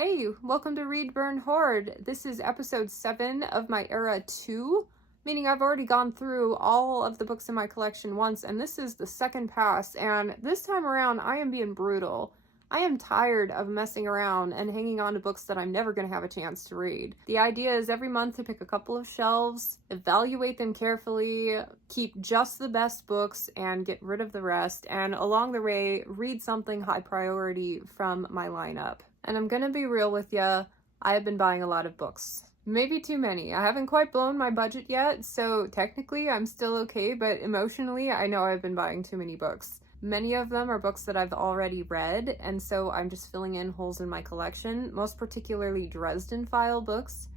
Hey, welcome to Read, Burn, Hoard. This is episode 7 of my era 2, meaning I've already gone through all of the books in my collection once, and this is the second pass, and this time around I am being brutal. I am tired of messing around and hanging on to books that I'm never going to have a chance to read. The idea is every month to pick a couple of shelves, evaluate them carefully, keep just the best books, and get rid of the rest, and along the way, read something high priority from my lineup. And I'm gonna be real with ya, I have been buying a lot of books. Maybe too many. I haven't quite blown my budget yet, so technically I'm still okay, but emotionally I know I've been buying too many books. Many of them are books that I've already read, and so I'm just filling in holes in my collection, most particularly Dresden File books.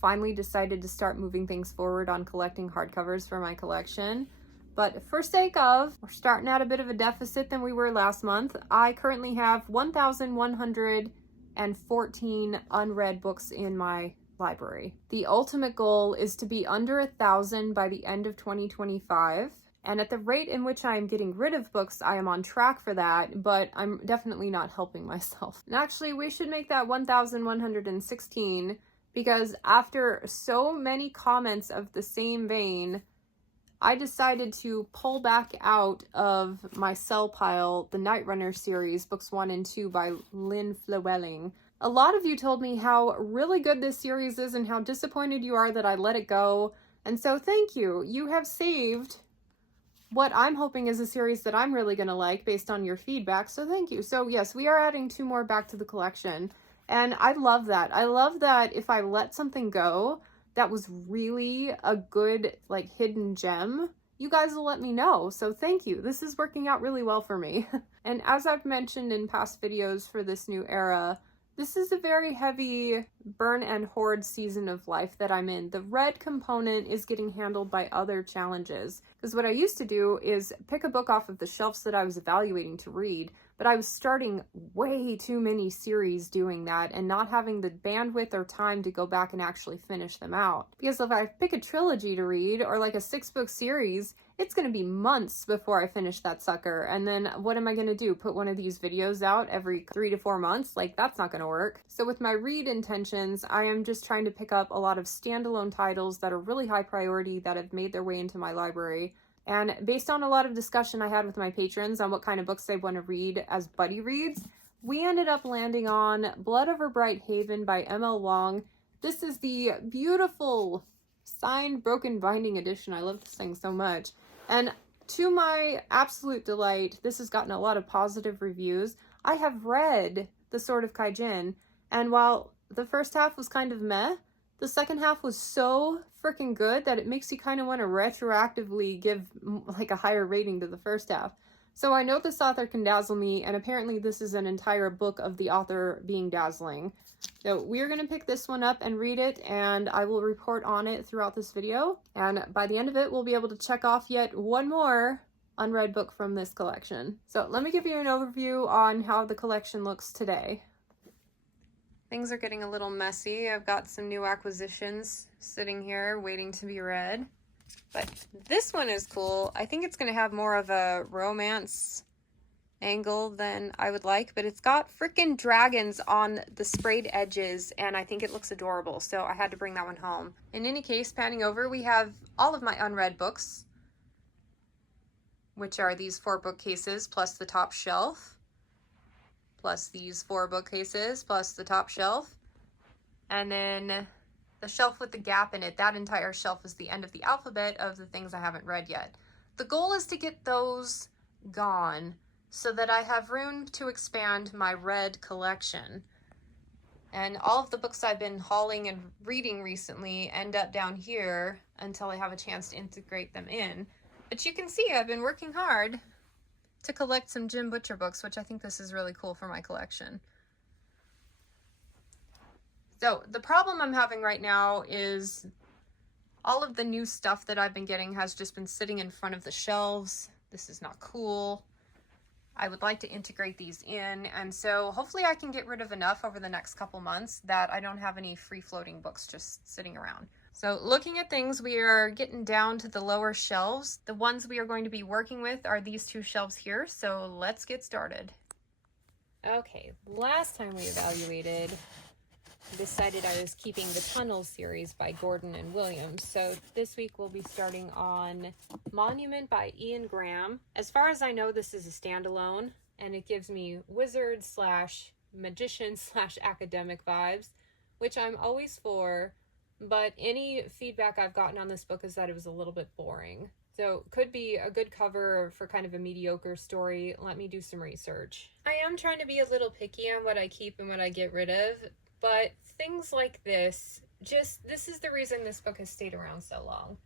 Finally decided to start moving things forward on collecting hardcovers for my collection. But for sake of, we're starting at a bit of a deficit than we were last month. I currently have 1,114 unread books in my library. The ultimate goal is to be under 1,000 by the end of 2025. And at the rate in which I am getting rid of books, I am on track for that, but I'm definitely not helping myself. And actually, we should make that 1,116 because after so many comments of the same vein, I decided to pull back out of my sell pile the Night Runner series, books 1 and 2 by Lynn Flewelling. A lot of you told me how really good this series is and how disappointed you are that I let it go. And so thank you. You have saved what I'm hoping is a series that I'm really going to like based on your feedback. So thank you. So yes, we are adding 2 more back to the collection. And I love that. I love that if I let something go that was really a good, like, hidden gem, you guys will let me know. So thank you. This is working out really well for me. And as I've mentioned in past videos for this new era, this is a very heavy burn and hoard season of life that I'm in. The red component is getting handled by other challenges. Because what I used to do is pick a book off of the shelves that I was evaluating to read, but I was starting way too many series doing that and not having the bandwidth or time to go back and actually finish them out. Because if I pick a trilogy to read or like a 6-book series, it's going to be months before I finish that sucker. And then what am I going to do? Put one of these videos out every 3 to 4 months? Like, that's not going to work. So with my read intentions, I am just trying to pick up a lot of standalone titles that are really high priority that have made their way into my library. And based on a lot of discussion I had with my patrons on what kind of books they want to read as buddy reads, we ended up landing on Blood Over Bright Haven by M.L. Wong. This is the beautiful signed broken binding edition. I love this thing so much. And to my absolute delight, this has gotten a lot of positive reviews. I have read The Sword of Kaijin, and while the first half was kind of meh, the second half was so freaking good that it makes you kind of want to retroactively give like a higher rating to the first half. So I know this author can dazzle me, and apparently this is an entire book of the author being dazzling. So we're going to pick this one up and read it, and I will report on it throughout this video. And by the end of it, we'll be able to check off yet one more unread book from this collection. So let me give you an overview on how the collection looks today. Things are getting a little messy. I've got some new acquisitions sitting here waiting to be read. But this one is cool. I think it's going to have more of a romance angle than I would like, but it's got freaking dragons on the sprayed edges, and I think it looks adorable, so I had to bring that one home. In any case, panning over, we have all of my unread books, which are these 4 bookcases plus the top shelf, plus these 4 bookcases, plus the top shelf, and then the shelf with the gap in it. That entire shelf is the end of the alphabet of the things I haven't read yet. The goal is to get those gone so that I have room to expand my read collection. And all of the books I've been hauling and reading recently end up down here until I have a chance to integrate them in. But you can see I've been working hard to collect some Jim Butcher books, which I think this is really cool for my collection. So the problem I'm having right now is all of the new stuff that I've been getting has just been sitting in front of the shelves. This is not cool. I would like to integrate these in, and so hopefully I can get rid of enough over the next couple months that I don't have any free-floating books just sitting around. So looking at things, we are getting down to the lower shelves. The ones we are going to be working with are these 2 shelves here, so let's get started. Okay, last time we evaluated, decided I was keeping the Tunnel series by Gordon and Williams. So this week we'll be starting on Monument by Ian Graham. As far as I know, this is a standalone, and it gives me wizard slash magician slash academic vibes, which I'm always for, but any feedback I've gotten on this book is that it was a little bit boring. So could be a good cover for kind of a mediocre story. Let me do some research. I am trying to be a little picky on what I keep and what I get rid of, but things like this is the reason this book has stayed around so long.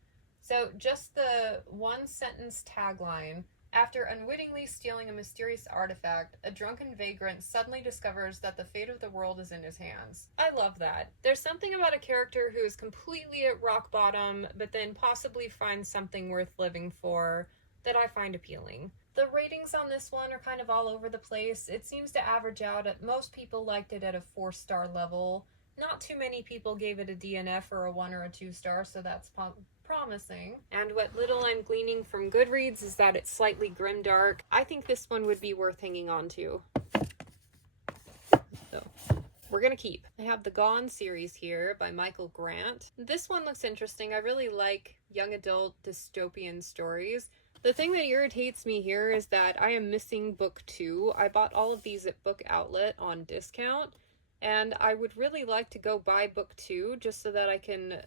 So just the one sentence tagline: after unwittingly stealing a mysterious artifact, a drunken vagrant suddenly discovers that the fate of the world is in his hands. I love that. There's something about a character who is completely at rock bottom, but then possibly finds something worth living for that I find appealing. The ratings on this one are kind of all over the place. It seems to average out at, most people liked it at a 4-star level. Not too many people gave it a DNF or a 1 or a 2 star, so that's promising. And what little I'm gleaning from Goodreads is that it's slightly grimdark. I think this one would be worth hanging on to. So we're gonna keep. I have the Gone series here by Michael Grant. This one looks interesting. I really like young adult dystopian stories. The thing that irritates me here is that I am missing book 2. I bought all of these at Book Outlet on discount, and I would really like to go buy book 2 just so that I can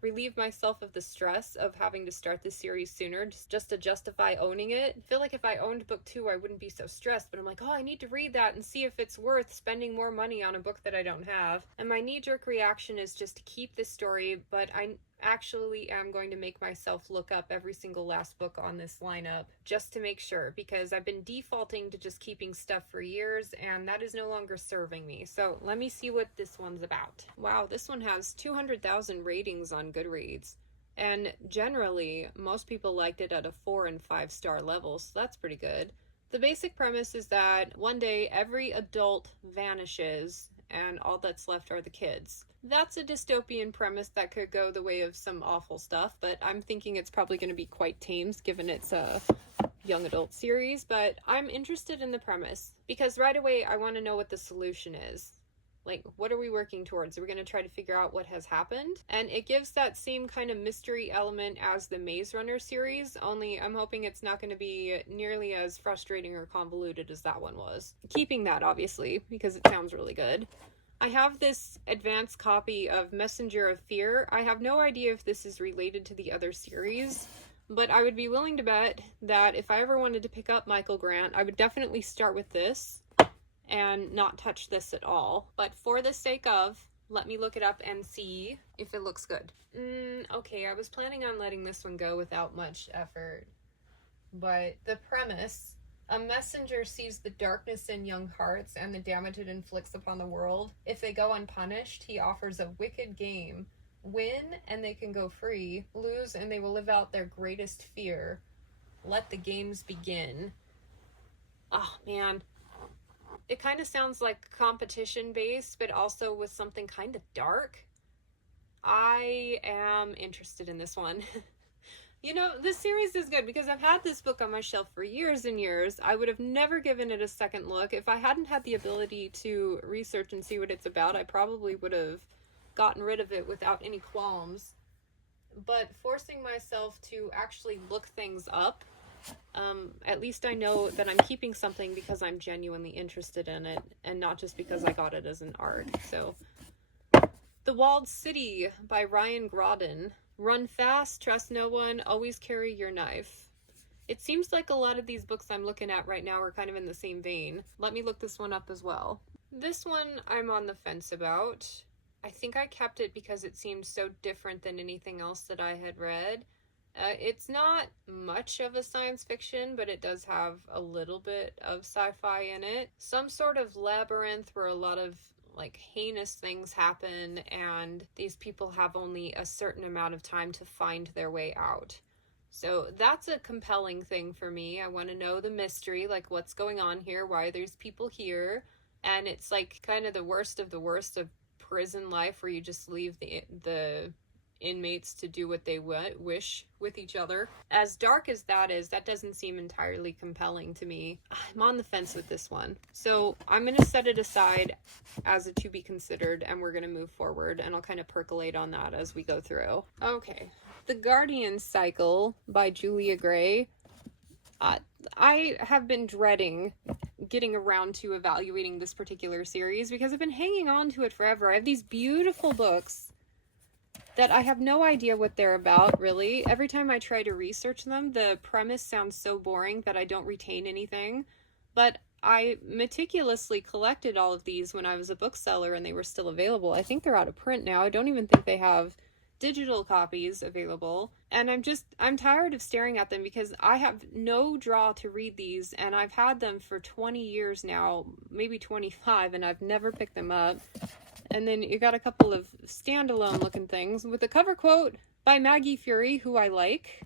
relieve myself of the stress of having to start this series sooner, just to justify owning it. I feel like if I owned book 2, I wouldn't be so stressed, but I'm like, oh, I need to read that and see if it's worth spending more money on a book that I don't have. And my knee-jerk reaction is just to keep this story, but I actually am going to make myself look up every single last book on this lineup just to make sure, because I've been defaulting to just keeping stuff for years, and that is no longer serving me. So let me see what this one's about. Wow, this one has 200,000 ratings on Goodreads, and generally most people liked it at a 4 and 5 star level, so that's pretty good. The basic premise is that one day every adult vanishes and all that's left are the kids. That's a dystopian premise that could go the way of some awful stuff, but I'm thinking it's probably going to be quite tame given it's a young adult series. But I'm interested in the premise because right away I want to know what the solution is. Like, what are we working towards? Are we going to try to figure out what has happened? And it gives that same kind of mystery element as the Maze Runner series, only I'm hoping it's not going to be nearly as frustrating or convoluted as that one was. Keeping that, obviously, because it sounds really good. I have this advanced copy of Messenger of Fear. I have no idea if this is related to the other series, but I would be willing to bet that if I ever wanted to pick up Michael Grant, I would definitely start with this and not touch this at all. But for the sake of, let me look it up and see if it looks good. Okay, I was planning on letting this one go without much effort, but the premise: a messenger sees the darkness in young hearts and the damage it inflicts upon the world. If they go unpunished, he offers a wicked game. Win, and they can go free. Lose, and they will live out their greatest fear. Let the games begin. Oh, man. It kind of sounds like competition-based, but also with something kind of dark. I am interested in this one. You know, this series is good because I've had this book on my shelf for years and years. I would have never given it a second look. If I hadn't had the ability to research and see what it's about, I probably would have gotten rid of it without any qualms. But forcing myself to actually look things up, at least I know that I'm keeping something because I'm genuinely interested in it and not just because I got it as an art. So, The Walled City by Ryan Grodin. Run fast, trust no one, always carry your knife. It seems like a lot of these books I'm looking at right now are kind of in the same vein. Let me look this one up as well. This one I'm on the fence about. I think I kept it because it seemed so different than anything else that I had read. It's not much of a science fiction, but it does have a little bit of sci-fi in it. Some sort of labyrinth where a lot of heinous things happen, and these people have only a certain amount of time to find their way out. So that's a compelling thing for me. I want to know the mystery, what's going on here, why there's people here, and it's kind of the worst of prison life where you just leave the inmates to do what they wish with each other. As dark as that is, that doesn't seem entirely compelling to me. I'm on the fence with this one. So I'm going to set it aside as a to be considered, and we're going to move forward, and I'll kind of percolate on that as we go through. Okay. The Guardian Cycle by Julia Gray. I have been dreading getting around to evaluating this particular series because I've been hanging on to it forever. I have these beautiful books that I have no idea what they're about, really. Every time I try to research them, the premise sounds so boring that I don't retain anything. But I meticulously collected all of these when I was a bookseller and they were still available. I think they're out of print now. I don't even think they have digital copies available, and I'm tired of staring at them because I have no draw to read these, and I've had them for 20 years now, maybe 25, and I've never picked them up. And then you got a couple of standalone looking things with a cover quote by Maggie Fury, who I like,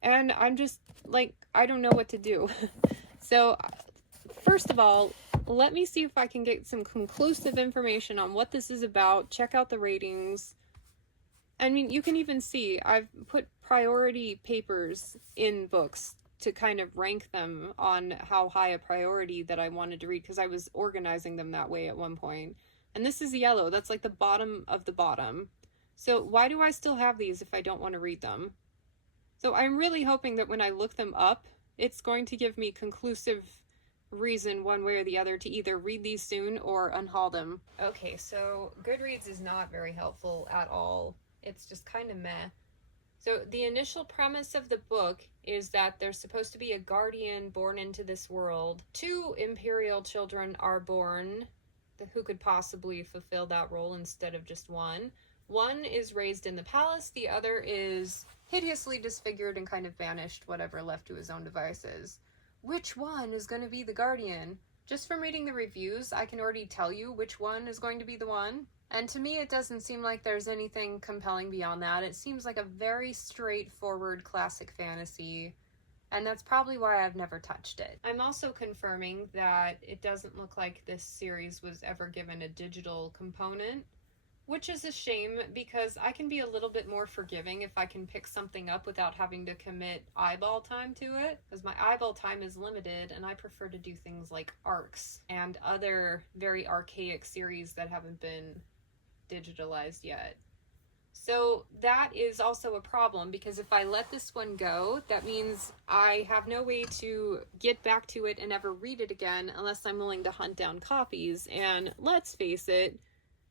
and I'm just like, I don't know what to do. So first of all, let me see if I can get some conclusive information on what this is about. Check out the ratings. I mean, you can even see I've put priority papers in books to kind of rank them on how high a priority that I wanted to read, because I was organizing them that way at one point. And this is yellow. That's like the bottom of the bottom. So why do I still have these if I don't want to read them? So I'm really hoping that when I look them up, it's going to give me conclusive reason one way or the other to either read these soon or unhaul them. Okay, so Goodreads is not very helpful at all. It's just kind of meh. So the initial premise of the book is that there's supposed to be a guardian born into this world. 2 imperial children are born who could possibly fulfill that role instead of just one. One is raised in the palace, the other is hideously disfigured and kind of banished, whatever, left to his own devices. Which one is going to be the guardian? Just from reading the reviews, I can already tell you which one is going to be the one. And to me, it doesn't seem like there's anything compelling beyond that. It seems like a very straightforward classic fantasy, and that's probably why I've never touched it. I'm also confirming that it doesn't look like this series was ever given a digital component, which is a shame because I can be a little bit more forgiving if I can pick something up without having to commit eyeball time to it, because my eyeball time is limited and I prefer to do things like ARCs and other very archaic series that haven't been digitalized yet. So that is also a problem, because if I let this one go, that means I have no way to get back to it and ever read it again unless I'm willing to hunt down copies. And let's face it,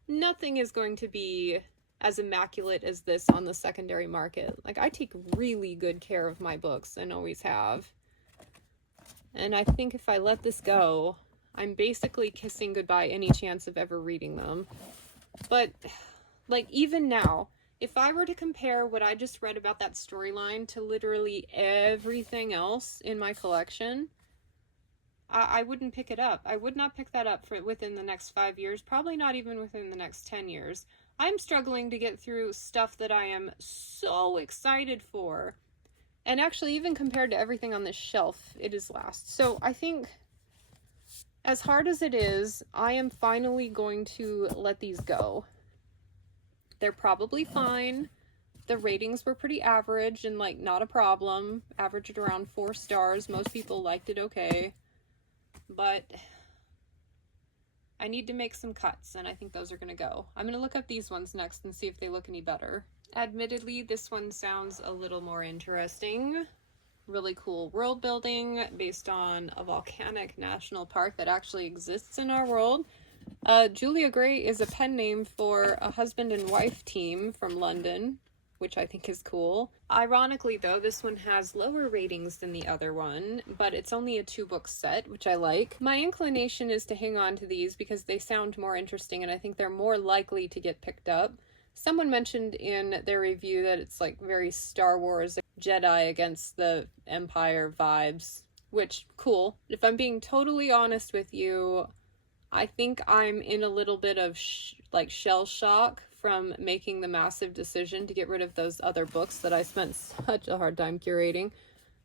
nothing is going to be as immaculate as this on the secondary market. Like, I take really good care of my books and always have. And I think if I let this go, I'm basically kissing goodbye any chance of ever reading them. But, like, even now, if I were to compare what I just read about that storyline to literally everything else in my collection, I wouldn't pick it up. I would not pick that up for within the next 5 years, probably not even within the next 10 years. I'm struggling to get through stuff that I am so excited for. And actually, even compared to everything on this shelf, it is last. So I think, as hard as it is, I am finally going to let these go. They're probably fine. The ratings were pretty average and, like, not a problem. Averaged around 4 stars. Most people liked it okay. But I need to make some cuts, and I think those are going to go. I'm going to look up these ones next and see if they look any better. Admittedly, this one sounds a little more interesting. Really cool world building based on a volcanic national park that actually exists in our world. Julia Gray is a pen name for a husband and wife team from London, which I think is cool. Ironically, though, this one has lower ratings than the other one, but it's only a 2-book set, which I like. My inclination is to hang on to these because they sound more interesting and I think they're more likely to get picked up. Someone mentioned in their review that it's like very Star Wars, Jedi against the Empire vibes, which, cool. If I'm being totally honest with you, I think I'm in a little bit of shell shock from making the massive decision to get rid of those other books that I spent such a hard time curating,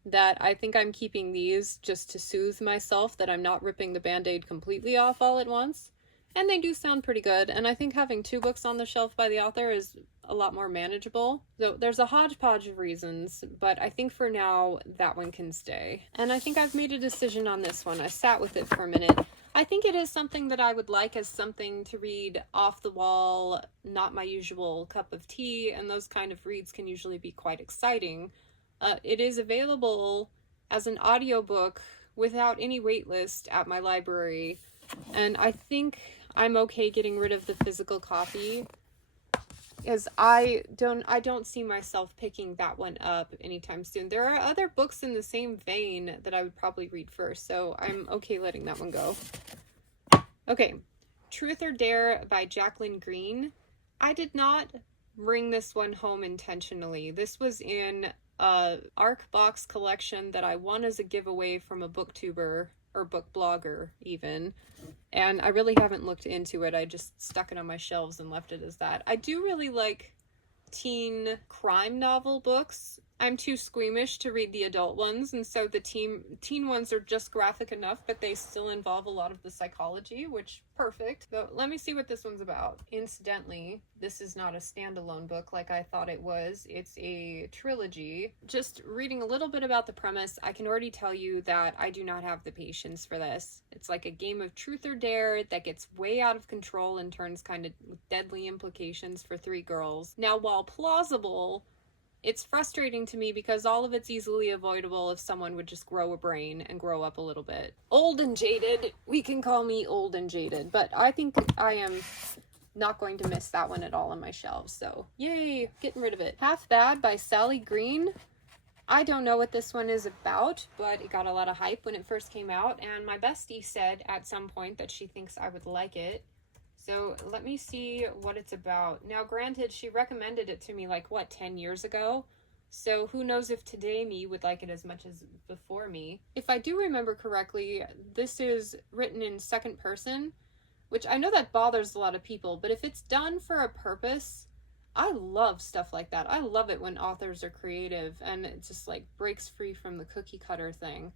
that I think I'm keeping these just to soothe myself that I'm not ripping the Band-Aid completely off all at once. And they do sound pretty good, and I think having 2 books on the shelf by the author is a lot more manageable. So there's a hodgepodge of reasons, but I think for now that one can stay. And I think I've made a decision on this one. I sat with it for a minute. I think it is something that I would like as something to read off the wall, not my usual cup of tea, and those kind of reads can usually be quite exciting. It is available as an audiobook without any wait list at my library, and I think I'm okay getting rid of the physical copy, because I don't see myself picking that one up anytime soon. There are other books in the same vein that I would probably read first, so I'm okay letting that one go. Okay, Truth or Dare by Jacqueline Green. I did not bring this one home intentionally. This was in a ARC box collection that I won as a giveaway from a booktuber, or book blogger even, and I really haven't looked into it. I just stuck it on my shelves and left it as that. I do really like teen crime novel books. I'm too squeamish to read the adult ones, and so the teen ones are just graphic enough, but they still involve a lot of the psychology, which perfect. So let me see what this one's about. Incidentally, this is not a standalone book like I thought it was. It's a trilogy. Just reading a little bit about the premise, I can already tell you that I do not have the patience for this. It's like a game of truth or dare that gets way out of control and turns kind of deadly implications for 3 girls. Now, while plausible, it's frustrating to me because all of it's easily avoidable if someone would just grow a brain and grow up a little bit. Old and jaded. We can call me old and jaded, but I think I am not going to miss that one at all on my shelves, so yay, getting rid of it. Half Bad by Sally Green. I don't know what this one is about, but it got a lot of hype when it first came out, and my bestie said at some point that she thinks I would like it. So let me see what it's about. Now, granted, she recommended it to me like, 10 years ago? So who knows if today me would like it as much as before me. If I do remember correctly, this is written in second person, which I know that bothers a lot of people, but if it's done for a purpose, I love stuff like that. I love it when authors are creative and it just like breaks free from the cookie cutter thing.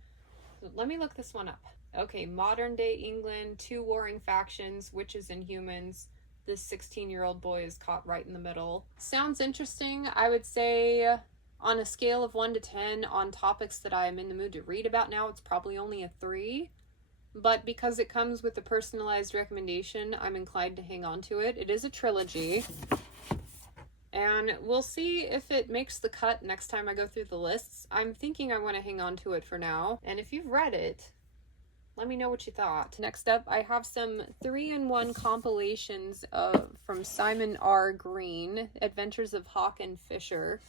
So let me look this one up. Okay, modern day England, 2 warring factions, witches and humans. This 16-year-old boy is caught right in the middle. Sounds interesting. I would say on a scale of 1 to 10 on topics that I am in the mood to read about now, it's probably only a 3. But because it comes with a personalized recommendation, I'm inclined to hang on to it. It is a trilogy. And we'll see if it makes the cut next time I go through the lists. I'm thinking I want to hang on to it for now. And if you've read it, let me know what you thought. Next up, I have some 3-in-1 compilations from Simon R. Green, Adventures of Hawk and Fisher,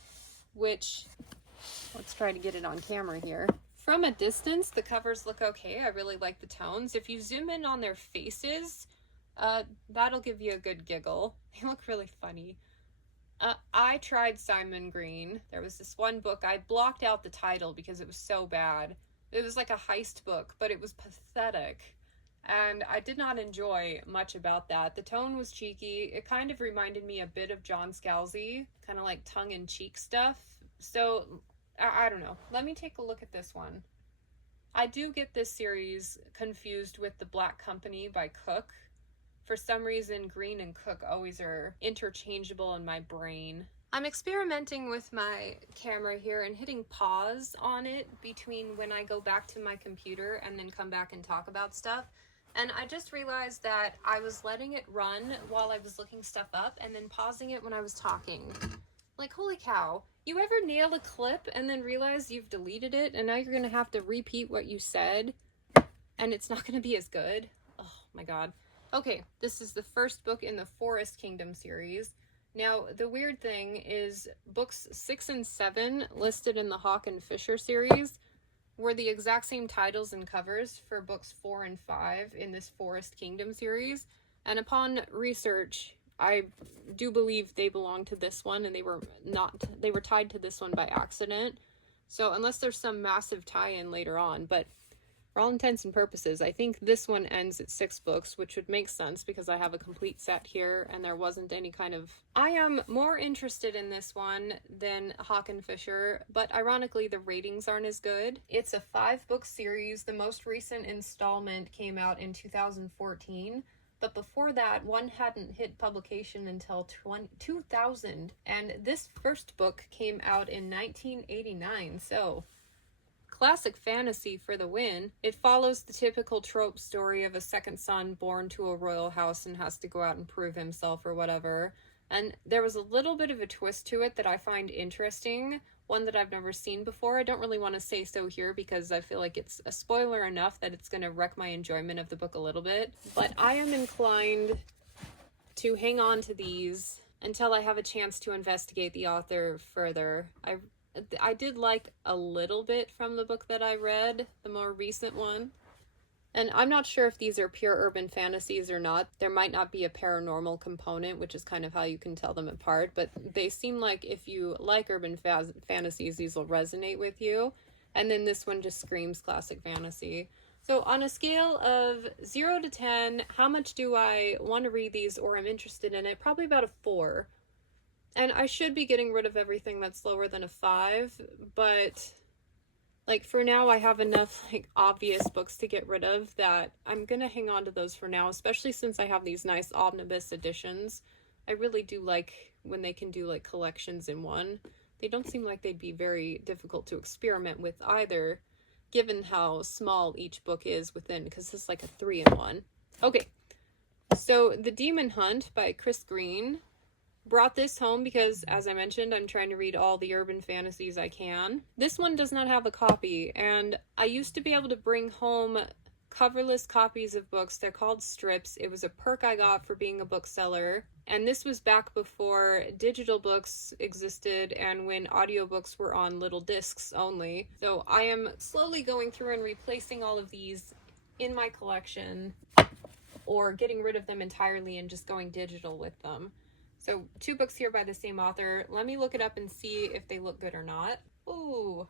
which, let's try to get it on camera here. From a distance, the covers look okay. I really like the tones. If you zoom in on their faces, that'll give you a good giggle. They look really funny. I tried Simon Green. There was this one book, I blocked out the title because it was so bad. It was like a heist book, but it was pathetic, and I did not enjoy much about that. The tone was cheeky. It kind of reminded me a bit of John Scalzi, kind of like tongue-in-cheek stuff. So, I don't know. Let me take a look at this one. I do get this series confused with The Black Company by Cook. For some reason, Green and Cook always are interchangeable in my brain. I'm experimenting with my camera here and hitting pause on it between when I go back to my computer and then come back and talk about stuff. And I just realized that I was letting it run while I was looking stuff up and then pausing it when I was talking. Like, holy cow. You ever nail a clip and then realize you've deleted it and now you're going to have to repeat what you said and it's not going to be as good? Oh my god. Okay, this is the first book in the Forest Kingdom series. Now, the weird thing is books 6 and 7 listed in the Hawk and Fisher series were the exact same titles and covers for books 4 and 5 in this Forest Kingdom series. And upon research, I do believe they belong to this one and they were tied to this one by accident. So unless there's some massive tie-in later on, but for all intents and purposes, I think this one ends at 6 books, which would make sense because I have a complete set here and there wasn't any kind of... I am more interested in this one than Hawk and Fisher, but ironically the ratings aren't as good. It's a 5-book series. The most recent installment came out in 2014, but before that, one hadn't hit publication until 2000, and this first book came out in 1989, so classic fantasy for the win. It follows the typical trope story of a second son born to a royal house and has to go out and prove himself or whatever. And there was a little bit of a twist to it that I find interesting, one that I've never seen before. I don't really want to say so here because I feel like it's a spoiler enough that it's going to wreck my enjoyment of the book a little bit. But I am inclined to hang on to these until I have a chance to investigate the author further. I did like a little bit from the book that I read, the more recent one. And I'm not sure if these are pure urban fantasies or not. There might not be a paranormal component, which is kind of how you can tell them apart. But they seem like if you like urban fantasies, these will resonate with you. And then this one just screams classic fantasy. So on a scale of 0 to 10, how much do I want to read these or I'm interested in it? Probably about a 4. And I should be getting rid of everything that's lower than a 5, but like for now I have enough like obvious books to get rid of that I'm gonna hang on to those for now, especially since I have these nice omnibus editions. I really do like when they can do like collections in one. They don't seem like they'd be very difficult to experiment with either, given how small each book is within, because this is like a 3-in-1. Okay, so The Demon Hunt by Chris Green. Brought this home because, as I mentioned, I'm trying to read all the urban fantasies I can. This one does not have a copy, and I used to be able to bring home coverless copies of books. They're called strips. It was a perk I got for being a bookseller, and this was back before digital books existed and when audiobooks were on little discs only. So I am slowly going through and replacing all of these in my collection, or getting rid of them entirely and just going digital with them. So 2 books here by the same author. Let me look it up and see if they look good or not. Ooh,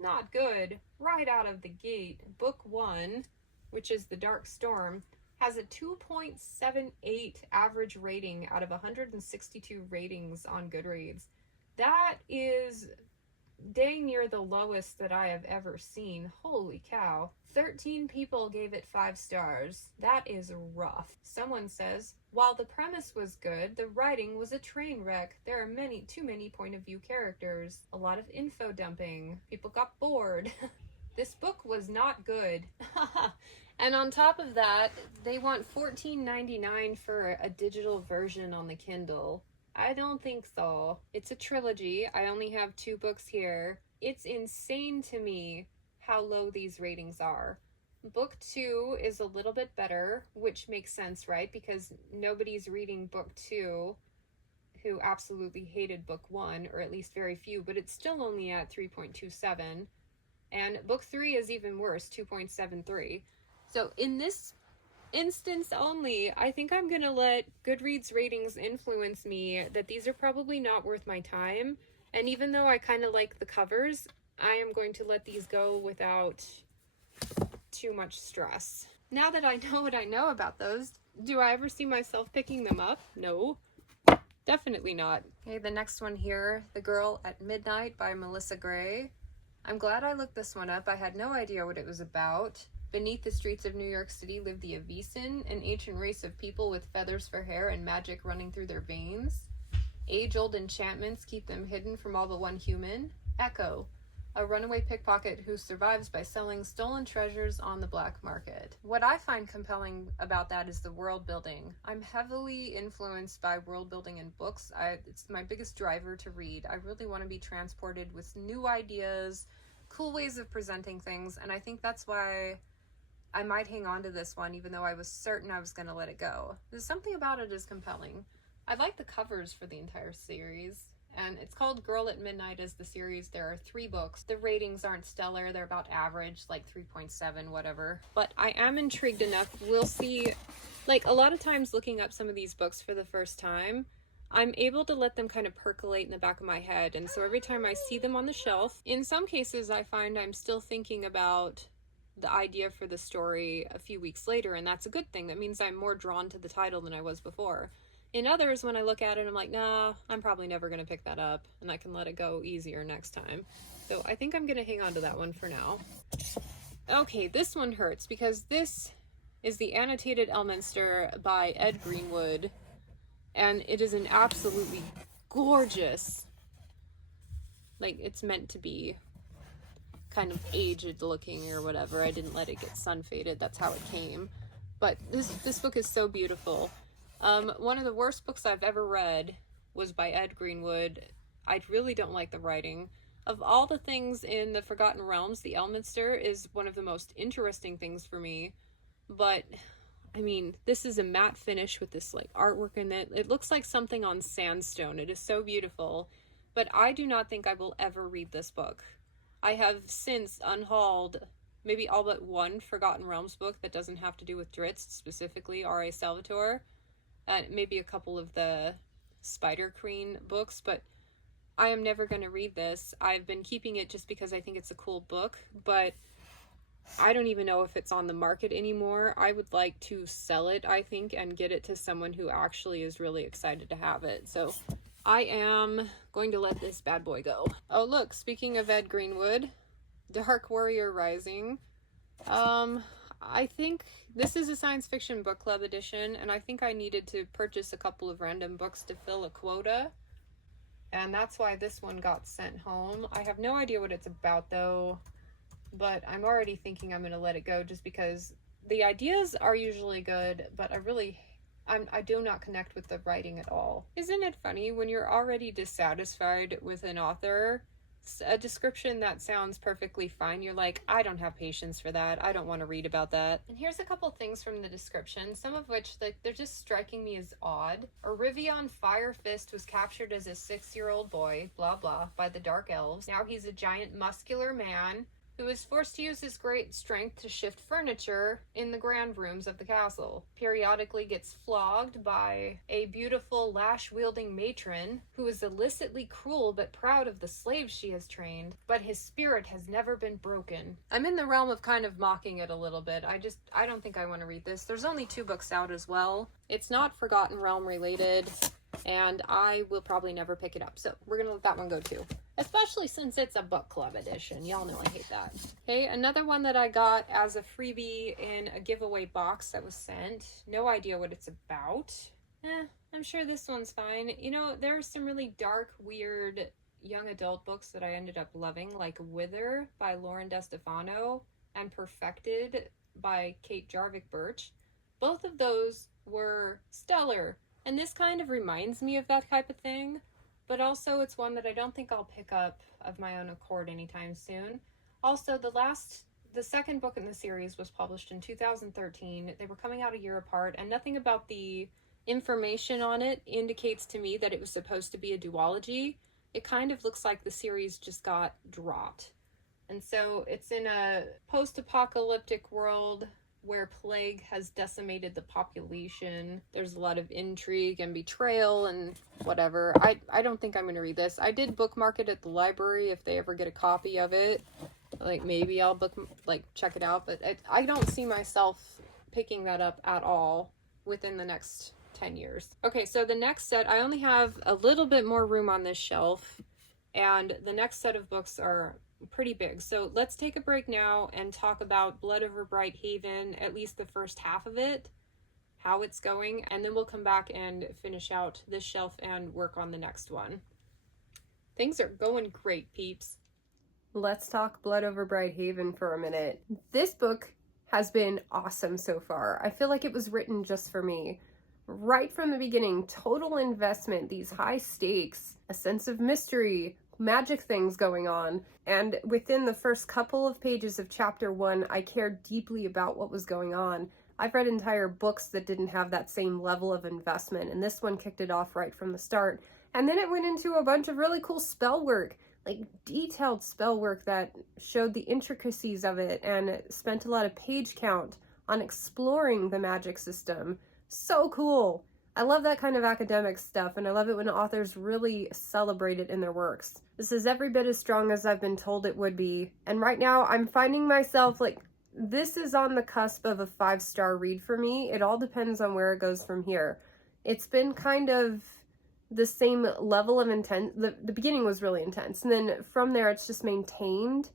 not good. Right out of the gate. Book 1, which is The Dark Storm, has a 2.78 average rating out of 162 ratings on Goodreads. That is dang near the lowest that I have ever seen. Holy cow. 13 people gave it 5 stars. That is rough. Someone says, while the premise was good, the writing was a train wreck. There are too many point of view characters. A lot of info dumping. People got bored. This book was not good. And on top of that, they want $14.99 for a digital version on the Kindle. I don't think so. It's a trilogy. I only have 2 books here. It's insane to me how low these ratings are. Book 2 is a little bit better, which makes sense, right? Because nobody's reading book 2 who absolutely hated book 1, or at least very few, but it's still only at 3.27. And book 3 is even worse, 2.73. So in this instance only, I think I'm gonna let Goodreads ratings influence me that these are probably not worth my time. And even though I kind of like the covers, I am going to let these go without too much stress. Now that I know what I know about those, do I ever see myself picking them up? No, definitely not. Okay, the next one here, The Girl at Midnight by Melissa Gray. I'm glad I looked this one up. I had no idea what it was about. Beneath the streets of New York City live the Avicen, an ancient race of people with feathers for hair and magic running through their veins. Age-old enchantments keep them hidden from all but one human. Echo, a runaway pickpocket who survives by selling stolen treasures on the black market. What I find compelling about that is the world building. I'm heavily influenced by world building in books. It's my biggest driver to read. I really want to be transported with new ideas, cool ways of presenting things, and I think that's why I might hang on to this one, even though I was certain I was going to let it go. There's something about it is compelling. I like the covers for the entire series, and it's called Girl at Midnight as the series. There are 3 books. The ratings aren't stellar. They're about average, like 3.7, whatever. But I am intrigued enough. We'll see. Like, a lot of times looking up some of these books for the first time, I'm able to let them kind of percolate in the back of my head. And so every time I see them on the shelf, in some cases I find I'm still thinking about the idea for the story a few weeks later, and that's a good thing. That means I'm more drawn to the title than I was before. In others, when I look at it, I'm like, nah, I'm probably never going to pick that up, and I can let it go easier next time. So I think I'm going to hang on to that one for now. Okay, this one hurts because this is the Annotated Elminster by Ed Greenwood, and it is an absolutely gorgeous, like, it's meant to be kind of aged looking or whatever. I didn't let it get sun faded, that's how it came. But this book is so beautiful. One of the worst books I've ever read was by Ed Greenwood. I really don't like the writing. Of all the things in the Forgotten Realms, the Elminster is one of the most interesting things for me. But, I mean, this is a matte finish with this, like, artwork in it. It looks like something on sandstone. It is so beautiful. But I do not think I will ever read this book. I have since unhauled maybe all but one Forgotten Realms book that doesn't have to do with Drizzt, specifically R.A. Salvatore. Maybe a couple of the Spider Queen books, but I am never going to read this. I've been keeping it just because I think it's a cool book, but I don't even know if it's on the market anymore. I would like to sell it, I think, and get it to someone who actually is really excited to have it. So I am going to let this bad boy go. Oh, look, speaking of Ed Greenwood, Dark Warrior Rising. I think this is a science fiction book club edition, and I think I needed to purchase a couple of random books to fill a quota, and that's why this one got sent home. I have no idea what it's about, though, but I'm already thinking I'm going to let it go just because the ideas are usually good, but I do not connect with the writing at all. Isn't it funny when you're already dissatisfied with an author, a description that sounds perfectly fine, you're like, I don't have patience for that. I don't want to read about that. And here's a couple things from the description, some of which, like, they're just striking me as odd. Orivion Firefist was captured as a 6-year-old boy, blah blah, by the Dark Elves. Now he's a giant muscular man who is forced to use his great strength to shift furniture in the grand rooms of the castle. Periodically gets flogged by a beautiful lash-wielding matron who is illicitly cruel but proud of the slaves she has trained, but his spirit has never been broken. I'm in the realm of kind of mocking it a little bit. I don't think I want to read this. There's only 2 books out as well. It's not Forgotten Realm related, and I will probably never pick it up. So we're gonna let that one go too. Especially since it's a book club edition. Y'all know I hate that. Okay, another one that I got as a freebie in a giveaway box that was sent. No idea what it's about. I'm sure this one's fine. You know, there are some really dark, weird young adult books that I ended up loving, like Wither by Lauren DeStefano and Perfected by Kate Jarvik Birch. Both of those were stellar. And this kind of reminds me of that type of thing. But also it's one that I don't think I'll pick up of my own accord anytime soon. Also, the second book in the series was published in 2013. They were coming out a year apart, and nothing about the information on it indicates to me that it was supposed to be a duology. It kind of looks like the series just got dropped. And so it's in a post-apocalyptic world where plague has decimated the population. There's a lot of intrigue and betrayal and whatever. I don't think I'm going to read this. I did bookmark it at the library if they ever get a copy of it. Like, maybe I'll check it out, but I don't see myself picking that up at all within the next 10 years. Okay, so the next set, I only have a little bit more room on this shelf, and the next set of books are pretty big. So let's take a break now and talk about Blood Over Bright Haven, at least the first half of it, how it's going, and then we'll come back and finish out this shelf and work on the next one. Things are going great, peeps. Let's talk Blood Over Bright Haven for a minute. This book has been awesome so far. I feel like it was written just for me. Right from the beginning, total investment, these high stakes, a sense of mystery, magic things going on, and within the first couple of pages of chapter 1, I cared deeply about what was going on. I've read entire books that didn't have that same level of investment, and this one kicked it off right from the start. And then it went into a bunch of really cool spell work, like detailed spell work that showed the intricacies of it and spent a lot of page count on exploring the magic system. So cool! I love that kind of academic stuff, and I love it when authors really celebrate it in their works. This is every bit as strong as I've been told it would be, and right now I'm finding myself like, this is on the cusp of a 5-star read for me. It all depends on where it goes from here. It's been kind of the same level of intense. The beginning was really intense, and then from there it's just maintained,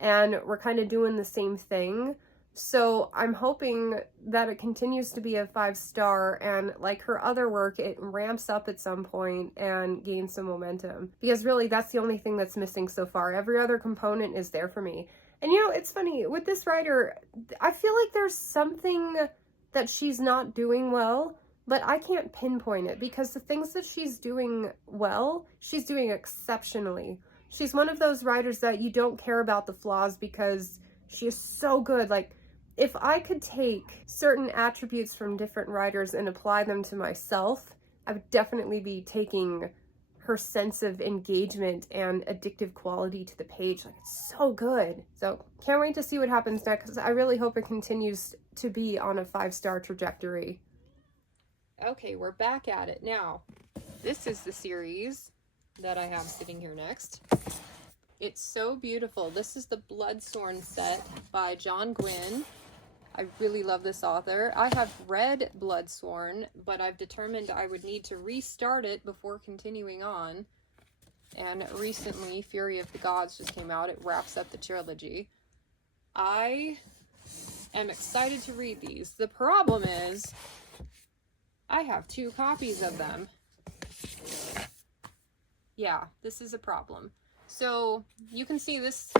and we're kind of doing the same thing. So I'm hoping that it continues to be a 5-star, and like her other work, it ramps up at some point and gains some momentum. Because really, that's the only thing that's missing so far. Every other component is there for me. And you know, it's funny, with this writer, I feel like there's something that she's not doing well, but I can't pinpoint it, because the things that she's doing well, she's doing exceptionally. She's one of those writers that you don't care about the flaws because she is so good. Like, if I could take certain attributes from different writers and apply them to myself, I would definitely be taking her sense of engagement and addictive quality to the page. Like, it's so good. So can't wait to see what happens next, because I really hope it continues to be on a 5-star trajectory. Okay, we're back at it now. This is the series that I have sitting here next. It's so beautiful. This is the Bloodsworn set by John Gwynne. I really love this author. I have read Bloodsworn, but I've determined I would need to restart it before continuing on. And recently, Fury of the Gods just came out. It wraps up the trilogy. I am excited to read these. The problem is, I have 2 copies of them. Yeah, this is a problem. So you can see this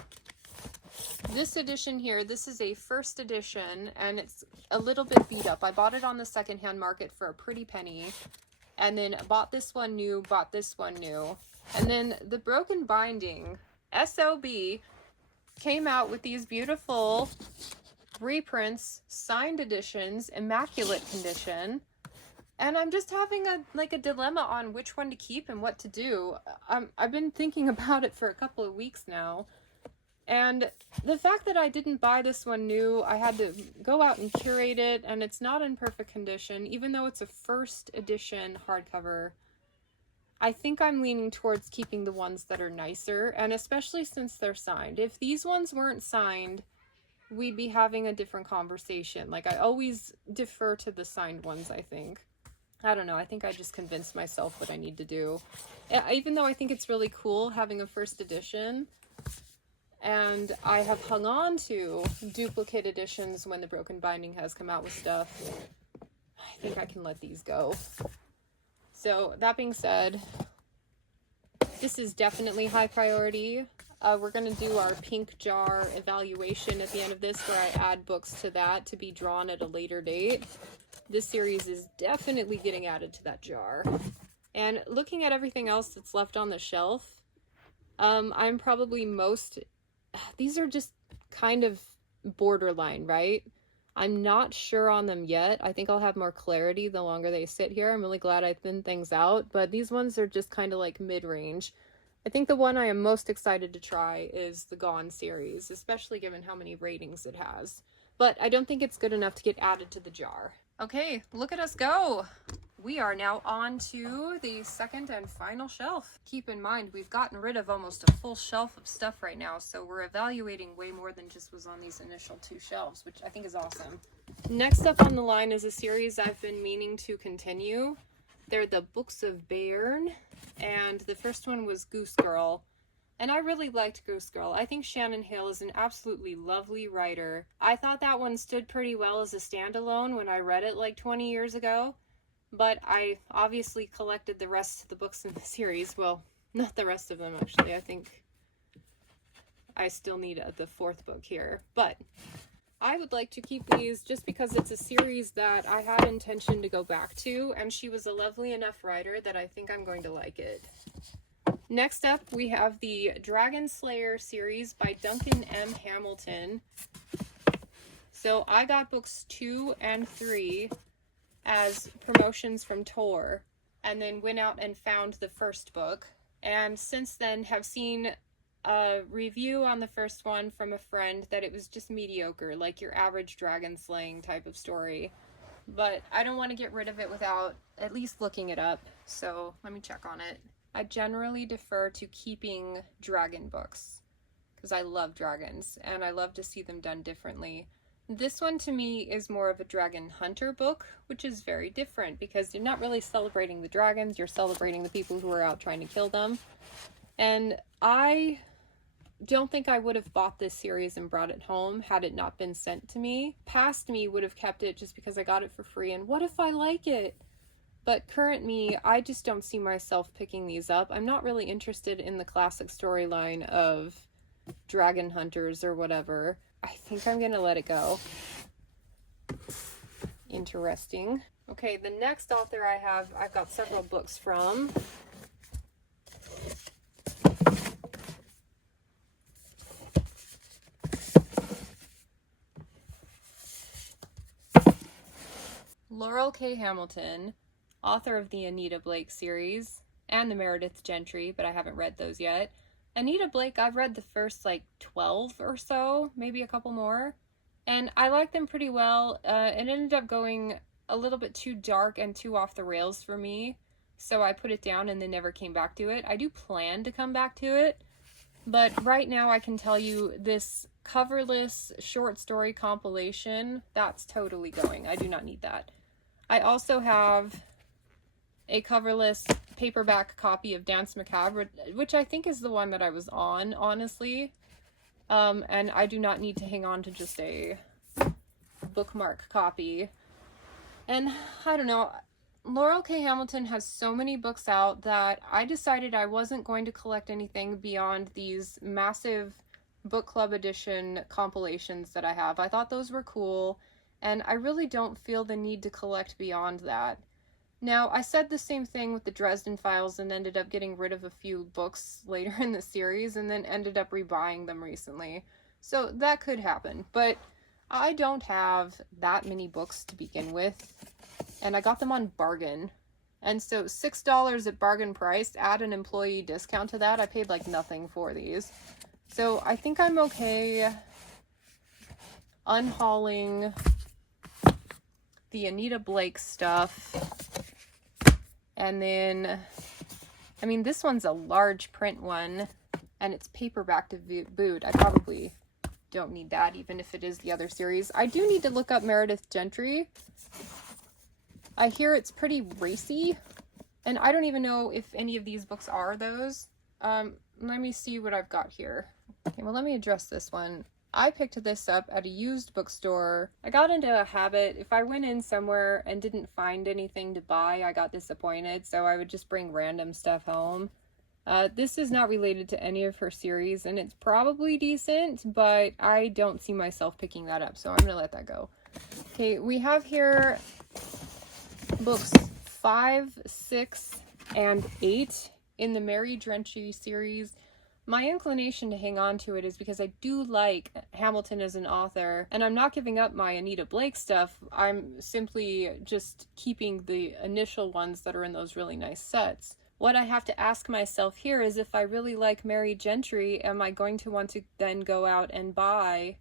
edition here. This is a first edition, and it's a little bit beat up. I bought it on the secondhand market for a pretty penny, and then bought this one new, bought this one new. And then the broken binding, SOB, came out with these beautiful reprints, signed editions, immaculate condition. And I'm just having a dilemma on which one to keep and what to do. I've been thinking about it for a couple of weeks now. And the fact that I didn't buy this one new, I had to go out and curate it, and it's not in perfect condition, even though it's a first edition hardcover. I think I'm leaning towards keeping the ones that are nicer, and especially since they're signed. If these ones weren't signed, we'd be having a different conversation. Like, I always defer to the signed ones, I think. I don't know, I think I just convinced myself what I need to do. Even though I think it's really cool having a first edition, and I have hung on to duplicate editions when the broken binding has come out with stuff, I think I can let these go. So that being said, this is definitely high priority. We're going to do our pink jar evaluation at the end of this, where I add books to that to be drawn at a later date. This series is definitely getting added to that jar. And looking at everything else that's left on the shelf, I'm probably these are just kind of borderline, right? I'm not sure on them yet. I think I'll have more clarity the longer they sit here. I'm really glad I thinned things out, but these ones are just kind of like mid-range. I think the one I am most excited to try is the Gone series, especially given how many ratings it has. But I don't think it's good enough to get added to the jar. Okay, look at us go. We are now on to the second and final shelf. Keep in mind, we've gotten rid of almost a full shelf of stuff right now, so we're evaluating way more than just was on these initial 2 shelves, which I think is awesome. Next up on the line is a series I've been meaning to continue. They're the Books of Bayern, and the first one was Goose Girl. And I really liked Goose Girl. I think Shannon Hale is an absolutely lovely writer. I thought that one stood pretty well as a standalone when I read it like 20 years ago. But I obviously collected the rest of the books in the series. Well, not the rest of them, actually. I think I still need the 4th book here. But I would like to keep these just because it's a series that I had intention to go back to. And she was a lovely enough writer that I think I'm going to like it. Next up, we have the Dragon Slayer series by Duncan M. Hamilton. So I got books 2 and 3 as promotions from Tor, and then went out and found the first book. And since then have seen a review on the first one from a friend that it was just mediocre, like your average dragon slaying type of story. But I don't want to get rid of it without at least looking it up, so let me check on it. I generally defer to keeping dragon books because I love dragons and I love to see them done differently. This one to me is more of a dragon hunter book, which is very different because you're not really celebrating the dragons, you're celebrating the people who are out trying to kill them. And I don't think I would have bought this series and brought it home had it not been sent to me. Past me would have kept it just because I got it for free, and what if I like it? But current me, I just don't see myself picking these up. I'm not really interested in the classic storyline of dragon hunters or whatever. I think I'm gonna let it go. Interesting. Okay, the next author I've got several books from. Laurel K. Hamilton, author of the Anita Blake series and the Meredith Gentry, but I haven't read those yet. Anita Blake, I've read the first like 12 or so, maybe a couple more, and I liked them pretty well. It ended up going a little bit too dark and too off the rails for me, so I put it down and then never came back to it. I do plan to come back to it, but right now I can tell you this coverless short story compilation, that's totally going. I do not need that. I also have a coverless paperback copy of Dance Macabre, which I think is the one that I was on, honestly. And I do not need to hang on to just a bookmark copy. And I don't know, Laurel K. Hamilton has so many books out that I decided I wasn't going to collect anything beyond these massive book club edition compilations that I have. I thought those were cool, and I really don't feel the need to collect beyond that. Now, I said the same thing with the Dresden Files and ended up getting rid of a few books later in the series and then ended up rebuying them recently. So that could happen, but I don't have that many books to begin with, and I got them on bargain. And so $6 at bargain price, add an employee discount to that, I paid like nothing for these. So I think I'm okay unhauling the Anita Blake stuff. And then, I mean, this one's a large print one, and it's paperback to boot. I probably don't need that, even if it is the other series. I do need to look up Meredith Gentry. I hear it's pretty racy, and I don't even know if any of these books are those. Let me see what I've got here. Okay, well, let me address this one. I picked this up at a used bookstore. I got into a habit, if I went in somewhere and didn't find anything to buy, I got disappointed, so I would just bring random stuff home. This is not related to any of her series, and it's probably decent, but I don't see myself picking that up, so I'm gonna let that go. Okay, we have here books 5, 6, and 8 in the Mary Gentry series. My inclination to hang on to it is because I do like Hamilton as an author, and I'm not giving up my Anita Blake stuff. I'm simply just keeping the initial ones that are in those really nice sets. What I have to ask myself here is, if I really like Mary Gentry, am I going to want to then go out and buy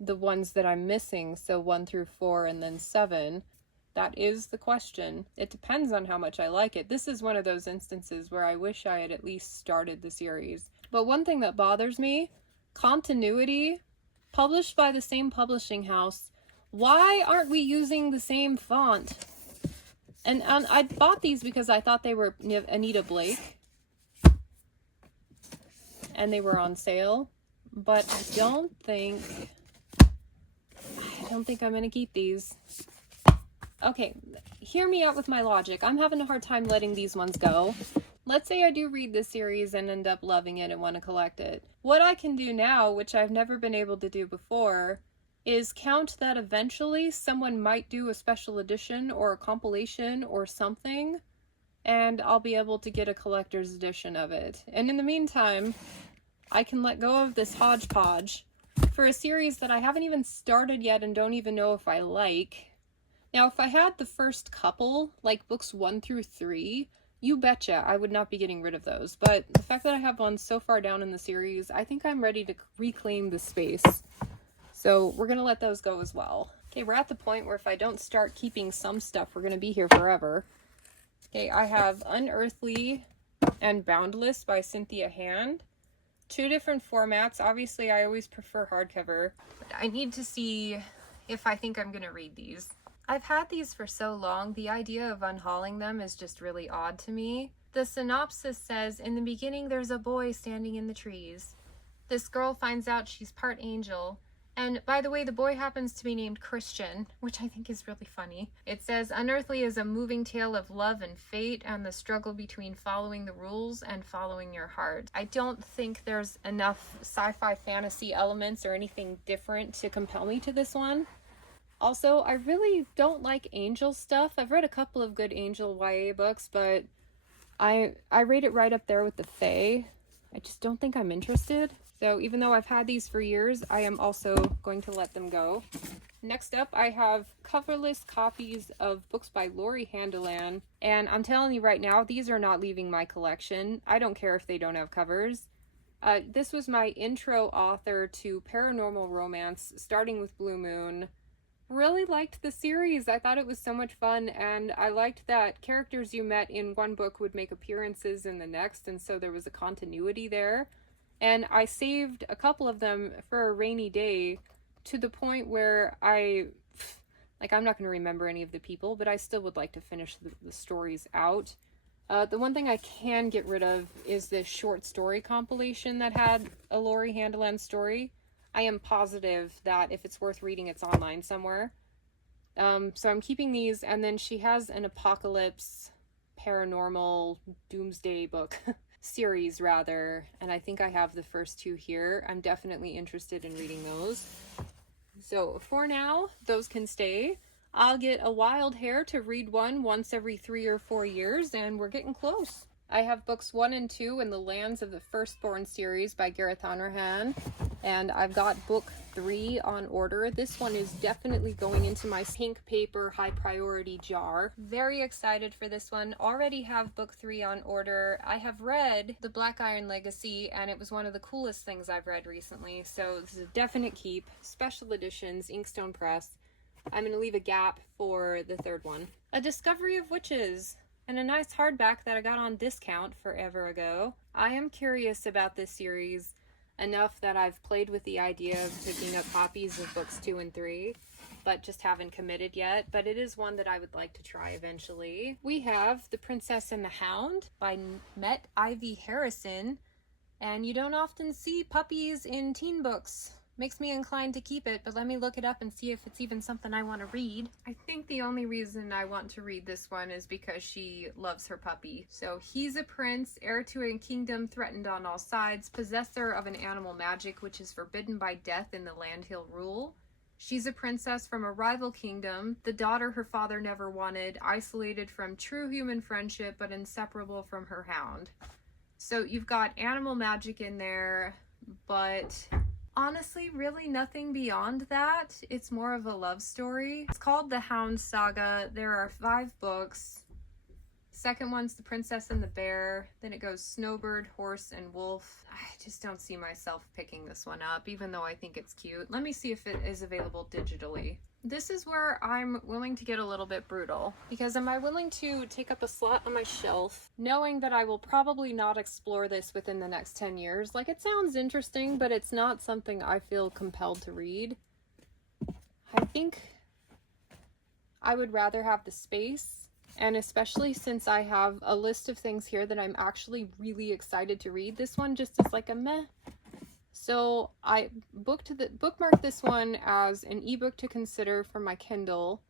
the ones that I'm missing, so 1 through 4 and then 7? That is the question. It depends on how much I like it. This is one of those instances where I wish I had at least started the series. But one thing that bothers me, continuity, published by the same publishing house. Why aren't we using the same font? And I bought these because I thought they were Anita Blake, and they were on sale, but I don't think I'm gonna keep these. Okay, hear me out with my logic. I'm having a hard time letting these ones go. Let's say I do read this series and end up loving it and want to collect it. What I can do now, which I've never been able to do before, is count that eventually someone might do a special edition or a compilation or something, and I'll be able to get a collector's edition of it. And in the meantime, I can let go of this hodgepodge for a series that I haven't even started yet and don't even know if I like. Now, if I had the first couple, like books 1 through 3, you betcha I would not be getting rid of those. But the fact that I have one so far down in the series, I think I'm ready to reclaim the space. So we're going to let those go as well. Okay, we're at the point where if I don't start keeping some stuff, we're going to be here forever. Okay, I have Unearthly and Boundless by Cynthia Hand. 2 different formats. Obviously, I always prefer hardcover, but I need to see if I think I'm going to read these. I've had these for so long, the idea of unhauling them is just really odd to me. The synopsis says, in the beginning there's a boy standing in the trees. this girl finds out she's part angel. And by the way, the boy happens to be named Christian, which I think is really funny. It says, Unearthly is a moving tale of love and fate and the struggle between following the rules and following your heart. I don't think there's enough sci-fi fantasy elements or anything different to compel me to this one. Also, I really don't like angel stuff. I've read a couple of good angel YA books, but I rate it right up there with the Fae. I just don't think I'm interested. So even though I've had these for years, I am also going to let them go. Next up, I have coverless copies of books by Laurie Handeland. And I'm telling you right now, these are not leaving my collection. I don't care if they don't have covers. This was my intro author to paranormal romance, starting with Blue Moon. Really liked the series. I thought it was so much fun, and I liked that characters you met in one book would make appearances in the next, and so there was a continuity there. And I saved a couple of them for a rainy day, to the point where I'm not going to remember any of the people, but I still would like to finish the stories out. The one thing I can get rid of is this short story compilation that had a Laurie Handeland story. I am positive that if it's worth reading, it's online somewhere. So I'm keeping these, and then she has an apocalypse, paranormal, doomsday book series rather, and I think I have the first two here. I'm definitely interested in reading those. So for now, those can stay. I'll get a wild hair to read one once every 3 or 4 years, and we're getting close. I have books 1 and 2 in the Lands of the Firstborn series by Gareth Hanrahan, and I've got book 3 on order. This one is definitely going into my pink paper high priority jar. Very excited for this one. Already have book 3 on order. I have read The Black Iron Legacy, and it was one of the coolest things I've read recently, so this is a definite keep. Special editions, Inkstone Press. I'm going to leave a gap for the third one. A Discovery of Witches, and a nice hardback that I got on discount forever ago. I am curious about this series enough that I've played with the idea of picking up copies of books 2 and 3, but just haven't committed yet. But it is one that I would like to try eventually. We have The Princess and the Hound by Met Ivy Harrison, and you don't often see puppies in teen books. Makes me inclined to keep it, but let me look it up and see if it's even something I want to read. I think the only reason I want to read this one is because she loves her puppy. So he's a prince, heir to a kingdom threatened on all sides, possessor of an animal magic which is forbidden by death in the land he'll rule. She's a princess from a rival kingdom, the daughter her father never wanted, isolated from true human friendship but inseparable from her hound. So you've got animal magic in there, but honestly, really nothing beyond that. It's more of a love story. It's called The Hound Saga. There are 5 books. Second one's The Princess and the Bear. Then it goes Snowbird, Horse, and Wolf. I just don't see myself picking this one up, even though I think it's cute. Let me see if it is available digitally. This is where I'm willing to get a little bit brutal, because am I willing to take up a slot on my shelf, knowing that I will probably not explore this within the next 10 years? Like, it sounds interesting, but it's not something I feel compelled to read. I think I would rather have the space, and especially since I have a list of things here that I'm actually really excited to read, this one just is like a meh. So I bookmarked this one as an ebook to consider for my Kindle,